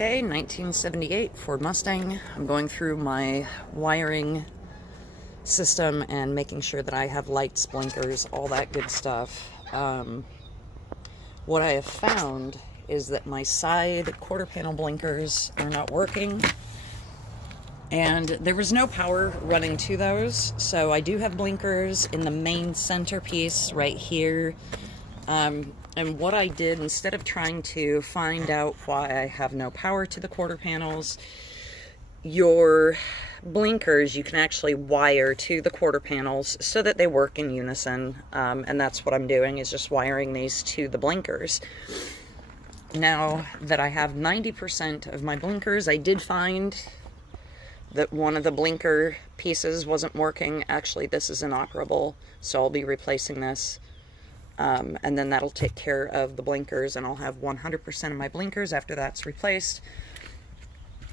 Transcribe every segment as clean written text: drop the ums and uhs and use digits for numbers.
Okay, 1978 Ford Mustang. I'm going through my wiring system and making sure that I have lights, blinkers, all that good stuff. What I have found is that my side quarter panel blinkers are not working, and there was no power running to those, so I do have blinkers in the main centerpiece right here. And what I did, instead of trying to find out why I have no power to the quarter panels, your blinkers you can actually wire to the quarter panels so that they work in unison, and that's what I'm doing, is just wiring these to the blinkers. Now that I have 90% of my blinkers, I did find that one of the blinker pieces wasn't working. Actually, this is inoperable, so I'll be replacing this. And then that'll take care of the blinkers, and I'll have 100% of my blinkers after that's replaced.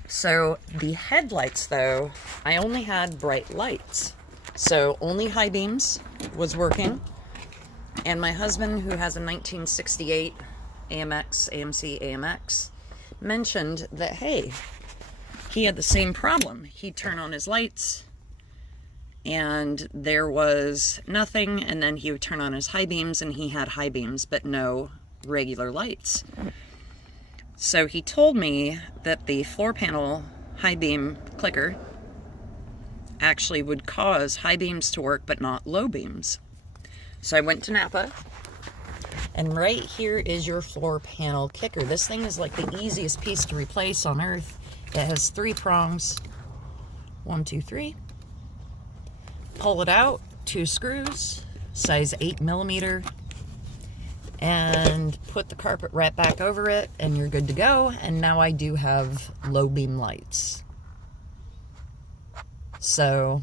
So the headlights, though, I only had bright lights. So only high beams was working. And my husband, who has a 1968 AMC AMX, mentioned that, hey, he had the same problem. He'd turn on his lights and there was nothing, and then he would turn on his high beams and he had high beams but no regular lights. So he told me that the floor panel high beam clicker actually would cause high beams to work but not low beams. So I went to Napa, and right here is your floor panel kicker. This thing is like the easiest piece to replace on earth. It has 3 prongs, 1, 2, 3. Pull it out, 2 screws, size 8mm, and put the carpet right back over it, and you're good to go. And now I do have low beam lights. So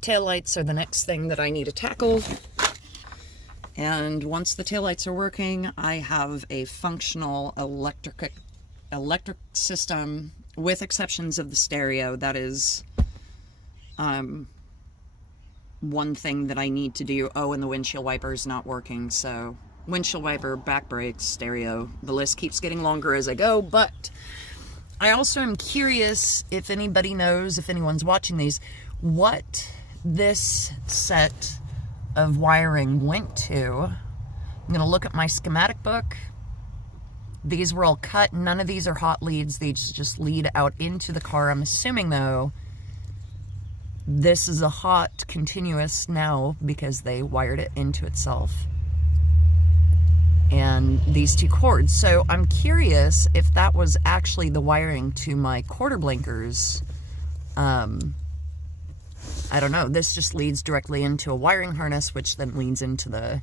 taillights are the next thing that I need to tackle. And once the taillights are working, I have a functional electric system, with exceptions of the stereo. That is one thing that I need to do. Oh, and the windshield wiper is not working. So windshield wiper, back brakes, stereo. The list keeps getting longer as I go. But I also am curious if anybody knows, if anyone's watching these, what this set of wiring went to. I'm going to look at my schematic book. These were all cut. None of these are hot leads. These just lead out into the car. I'm assuming, though, this is a hot continuous now because they wired it into itself. And these 2 cords. So I'm curious if that was actually the wiring to my quarter blinkers. I don't know. This just leads directly into a wiring harness, which then leads into the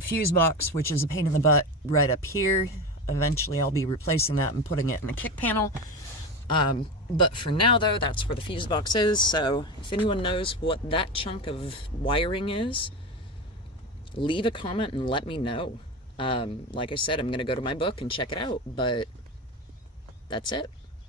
fuse box, which is a pain in the butt right up here. Eventually I'll be replacing that and putting it in the kick panel. But for now, though, that's where the fuse box is. So if anyone knows what that chunk of wiring is, leave a comment and let me know. Like I said, I'm going to go to my book and check it out, but that's it.